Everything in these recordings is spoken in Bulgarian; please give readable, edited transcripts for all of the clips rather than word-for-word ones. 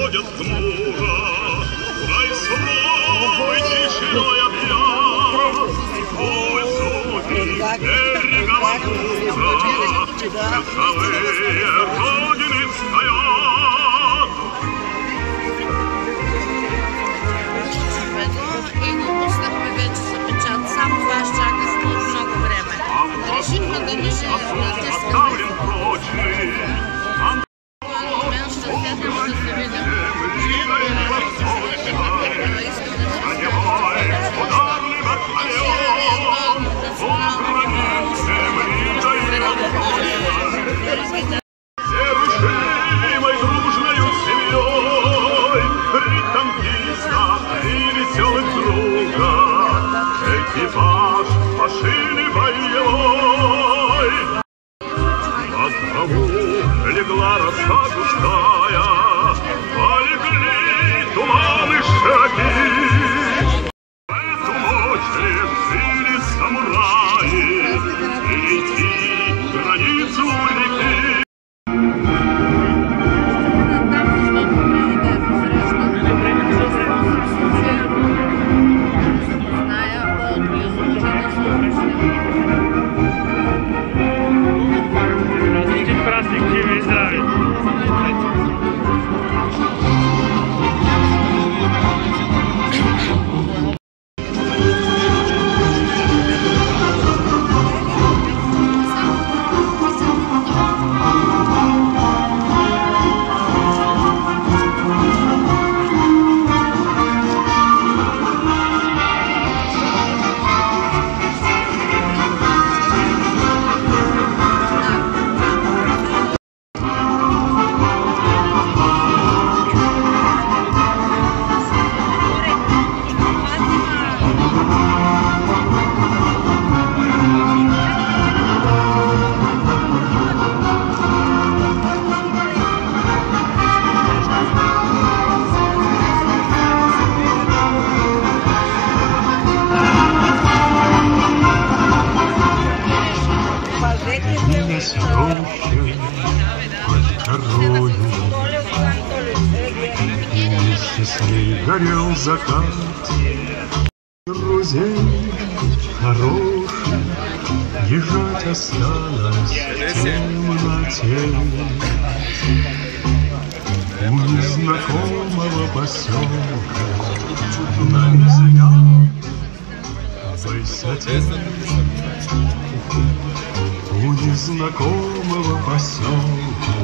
сходят хмуро, край суровый тишиной объят, у высоких берегов Амура веселые родины стоят. И го пуснахме вече за печат. Само вас чака след много време. Решихме да не ще натискаме. Мен ще седнем да се видим. Нерушимой дружною семьей, ритмиста и веселых друга, экипаж машины боевой. На траву легла роса густая, полегли туманы шаги. В эту ночь решили самураи перейти границу реки. Вместе с ней горел закат, друзей хороших езжать осталось в темноте. У незнакомого поселка на низинах высоте. У незнакомого поселка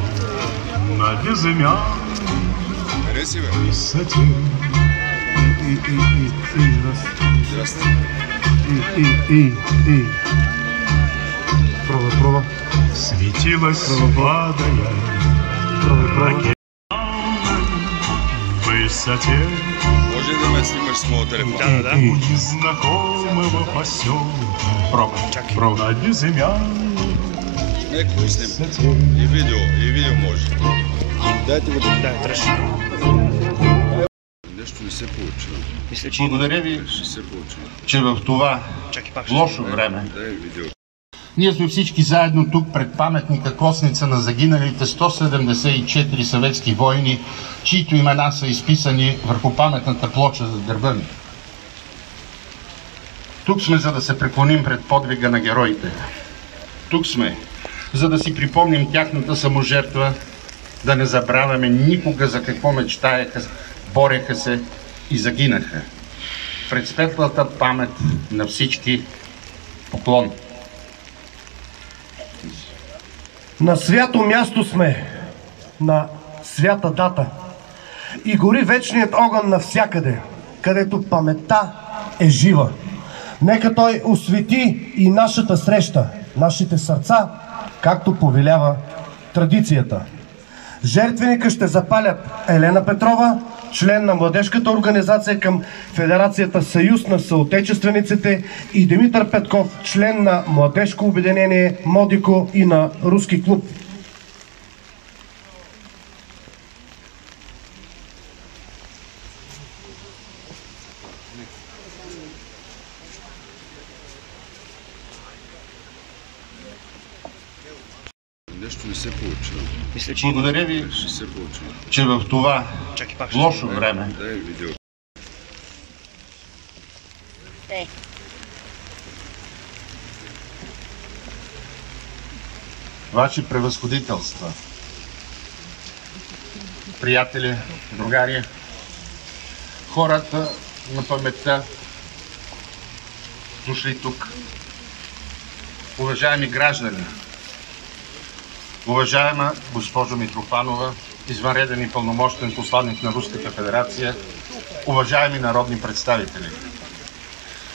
на безымянной высоте. Проба. Светилась падая ракета в высоте. Може да ме снимаш с моят телефон? Да. У незнакомого поселка на безымянной высоте. И видео може. Дайте го да тръщи. Нещо не се получи. Благодаря ви, че в това лошо време ние сме всички заедно тук пред паметника Косница на загиналите 174 съветски войни, чието имена са изписани върху паметната плоча зад гърба ми. Тук сме, за да се преклоним пред подвига на героите. Тук сме, за да си припомним тяхната саможертва, да не забравяме никога за какво мечтаеха, бореха се и загинаха. Пред светлата памет на всички поклон. На свято място сме, на свята дата. И гори вечният огън навсякъде, където паметта е жива. Нека той освети и нашата среща, нашите сърца, както повелява традицията. Жертвеника ще запалят Елена Петрова, член на младежката организация към Федерацията Съюз на съотечествениците, и Димитър Петков, член на младежко обединение Модико и на Руски клуб. Нещо не се получава. Мисля, че Благодаря ви, Ще се получава. че в това чакай пак ще лошо време Дай видео. Ваши превъзходителства, приятели, другари, хората на паметта, дошли тук, уважаеми граждани, уважаема госпожо Митрофанова, извънреден и пълномощен посланник на Руската федерация, уважаеми народни представители.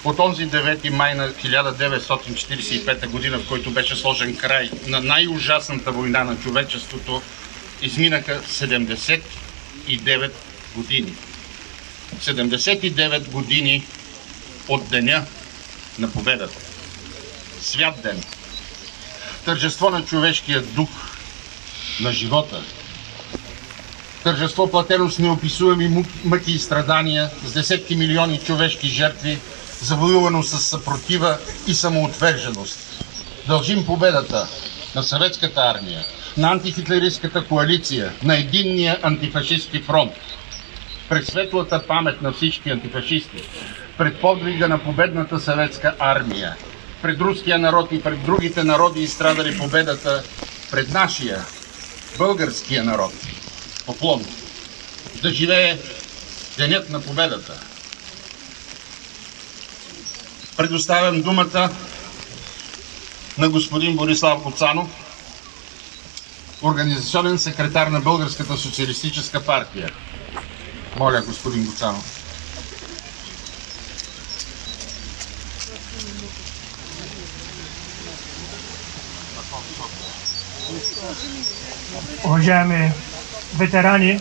От онзи 9 май на 1945 година, в който беше сложен край на най-ужасната война на човечеството, изминаха 79 години. 79 години от деня на победата. Свят ден. Тържество на човешкия дух, на живота. Тържество платено с неописуеми мъки и страдания, с десетки милиони човешки жертви, завоювано с съпротива и самоотверженост. Дължим победата на Съветската армия, на антихитлеристската коалиция, на единния антифашистски фронт. Пред светлата памет на всички антифашисти, пред подвига на победната съветска армия, пред руския народ и пред другите народи изстрадали победата, пред нашия, българския народ. Поклон! Да живее денят на победата! Предоставям думата на господин Борислав Гуцанов, организационен секретар на Българската социалистическа партия. Моля, господин Гуцанов. Уважаеми ветерани,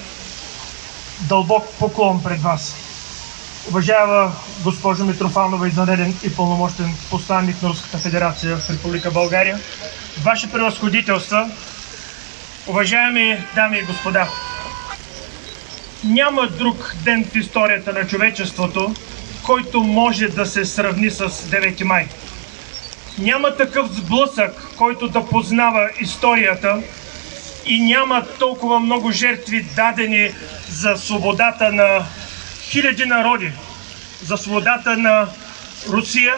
дълбок поклон пред вас. Уважаема госпожо Митрофанова, извънреден и пълномощен посланник на Руската федерация в Република България, Ваши превъзходителства, уважаеми дами и господа, няма друг ден в историята на човечеството, който може да се сравни с 9 май. Няма такъв сблъсък, който да познава историята, и няма толкова много жертви дадени за свободата на хиляди народи, за свободата на Русия,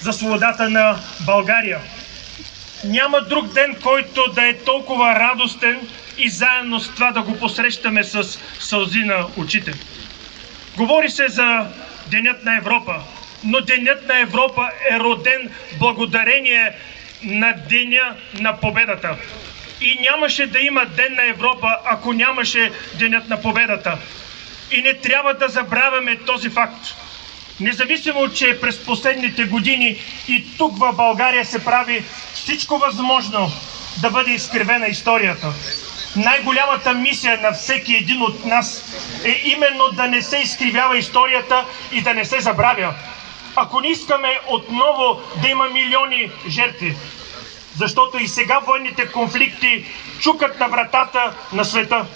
за свободата на България. Няма друг ден, който да е толкова радостен и заедно с това да го посрещаме с сълзи на очите. Говори се за Денят на Европа, но Денят на Европа е роден благодарение на Деня на победата. И нямаше да има Ден на Европа, ако нямаше Денят на победата. И не трябва да забравяме този факт. Независимо, че през последните години и тук в България се прави всичко възможно да бъде изкривена историята. Най-голямата мисия на всеки един от нас е именно да не се изкривява историята и да не се забравя. Ако не искаме отново да има милиони жертви, защото и сега военните конфликти чукат на вратата на света.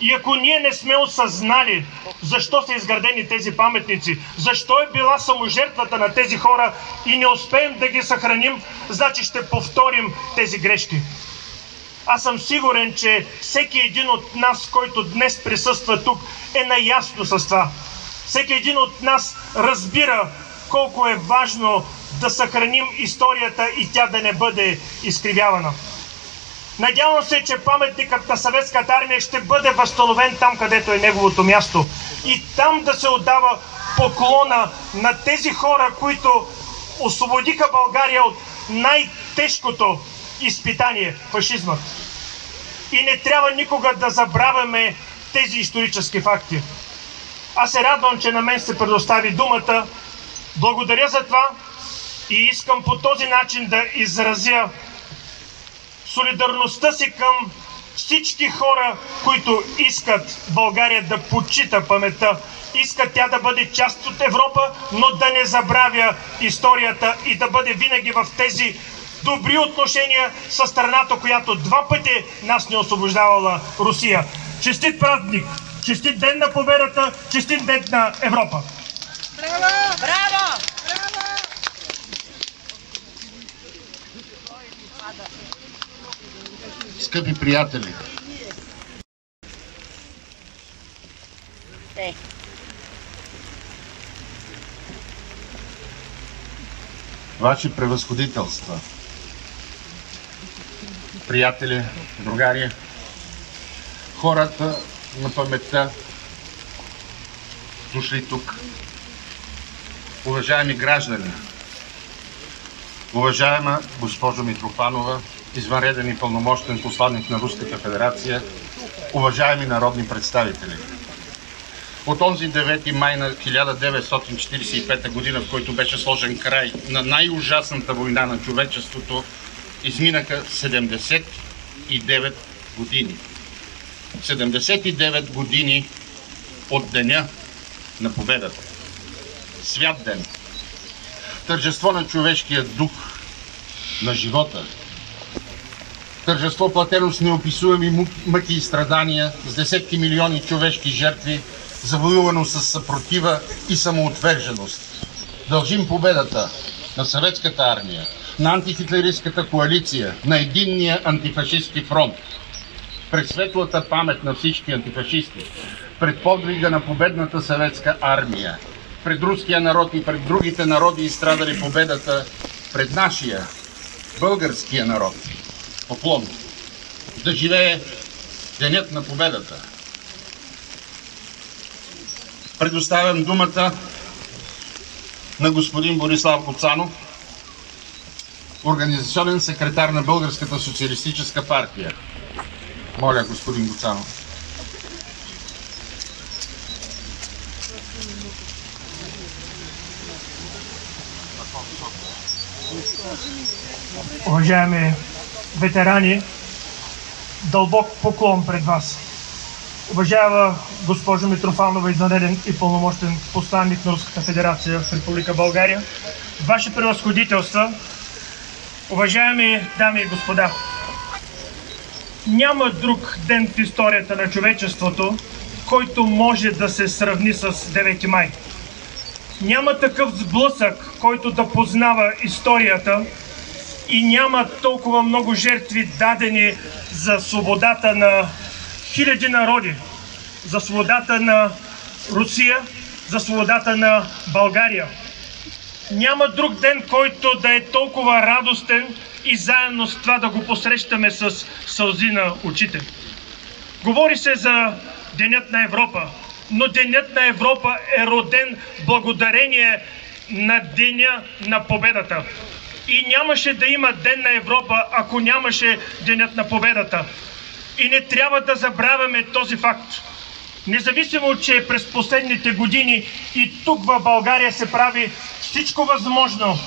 И ако ние не сме осъзнали защо са изградени тези паметници, защо е била саможертвата на тези хора и не успеем да ги съхраним, значи ще повторим тези грешки. Аз съм сигурен, че всеки един от нас, който днес присъства тук, е наясно с това. Всеки един от нас разбира колко е важно да съхраним историята и тя да не бъде изкривявана. Надявам се, че паметникът на Съветската армия ще бъде възстановен там, където е неговото място. И там да се отдава поклона на тези хора, които освободиха България от най-тежкото изпитание – фашизмът. И не трябва никога да забравяме тези исторически факти. Аз се радвам, че на мен се предостави думата. Благодаря за това и искам по този начин да изразя солидарността си към всички хора, които искат България да почита паметта, искат тя да бъде част от Европа, но да не забравя историята и да бъде винаги в тези добри отношения с страната, която два пъти нас не освобождавала Русия. Честит празник! Честит Ден на победата! Честит Ден на Европа! Браво! Браво! Браво! Скъпи приятели, Ваши превъзходителства, приятели, другари, хората на паметта, дошли тук, уважаеми граждани, уважаема госпожо Митрофанова, извънреден и пълномощен посланник на Руската федерация, уважаеми народни представители. От онзи 9 май на 1945 година, в който беше сложен край на най-ужасната война на човечеството, изминаха 79 години. 79 години от деня на победата. Свят ден. Тържество на човешкия дух, на живота. Тържество платено с неописуеми мъки и страдания, с десетки милиони човешки жертви, завоювано с съпротива и самоотверженост. Дължим победата на съветската армия, на антихитлеристската коалиция, на единния антифашистски фронт. Пред светлата памет на всички антифашисти, пред подвига на победната съветска армия, пред руския народ и пред другите народи, изстрадали победата, пред нашия, българския народ. Поклон! Да живее денят на победата! Предоставям думата на господин Борислав Гуцанов, организационен секретар на Българската социалистическа партия. Моля, господин Гуцанов. Уважаеми ветерани, дълбок поклон пред вас. Уважаема госпожо Митрофанова, извънреден и пълномощен посланник на Руската федерация в Република България, Ваши превъзходителства, уважаеми дами и господа, няма друг ден в историята на човечеството, който може да се сравни с 9 май. Няма такъв сблъсък, който да познава историята, и няма толкова много жертви дадени за свободата на хиляди народи, за свободата на Русия, за свободата на България. Няма друг ден, който да е толкова радостен и заедно с това да го посрещаме с сълзи на очите. Говори се за Денят на Европа, но Денят на Европа е роден благодарение на Деня на победата. И нямаше да има Ден на Европа, ако нямаше Денят на победата. И не трябва да забравяме този факт. Независимо, че през последните години и тук в България се прави всичко възможно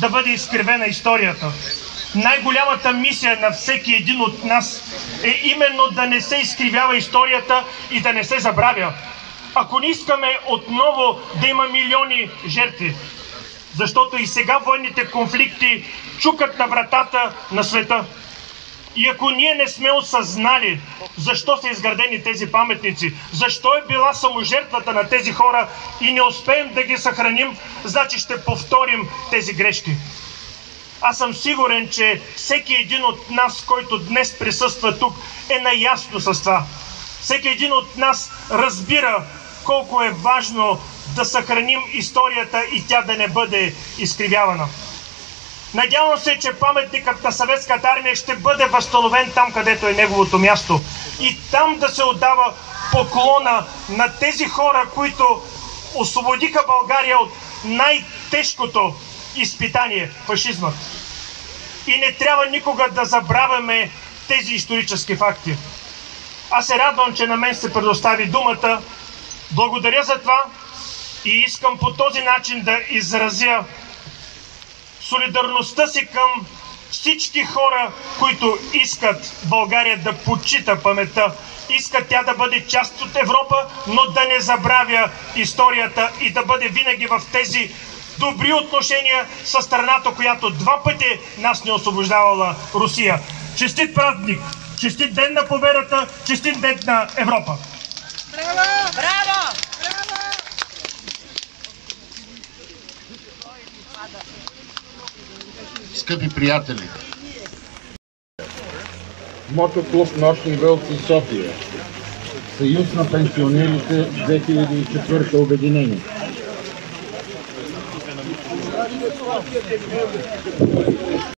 да бъде изкривена историята. Най-голямата мисия на всеки един от нас е именно да не се изкривява историята и да не се забравя. Ако не искаме отново да има милиони жертви, защото и сега военните конфликти чукат на вратата на света. И ако ние не сме осъзнали защо са изградени тези паметници, защо е била саможертвата на тези хора и не успеем да ги съхраним, значи ще повторим тези грешки. Аз съм сигурен, че всеки един от нас, който днес присъства тук, е наясно с това. Всеки един от нас разбира колко е важно да съхраним историята и тя да не бъде изкривявана. Надявам се, че паметникът на Съветската армия ще бъде възстановен там, където е неговото място. И там да се отдава поклона на тези хора, които освободиха България от най-тежкото изпитание – фашизмът. И не трябва никога да забравяме тези исторически факти. Аз се радвам, че на мен се предостави думата. Благодаря за това и искам по този начин да изразя солидарността си към всички хора, които искат България да почита паметта, искат тя да бъде част от Европа, но да не забравя историята и да бъде винаги в тези добри отношения с страната, която два пъти нас не освобождавала Русия. Честит празник! Честит ден на победата! Честит ден на Европа! Браво! Браво! Скъпи приятели, Мотоклуб Нощни вълци София. Съюз на пенсионерите 2004 обединение.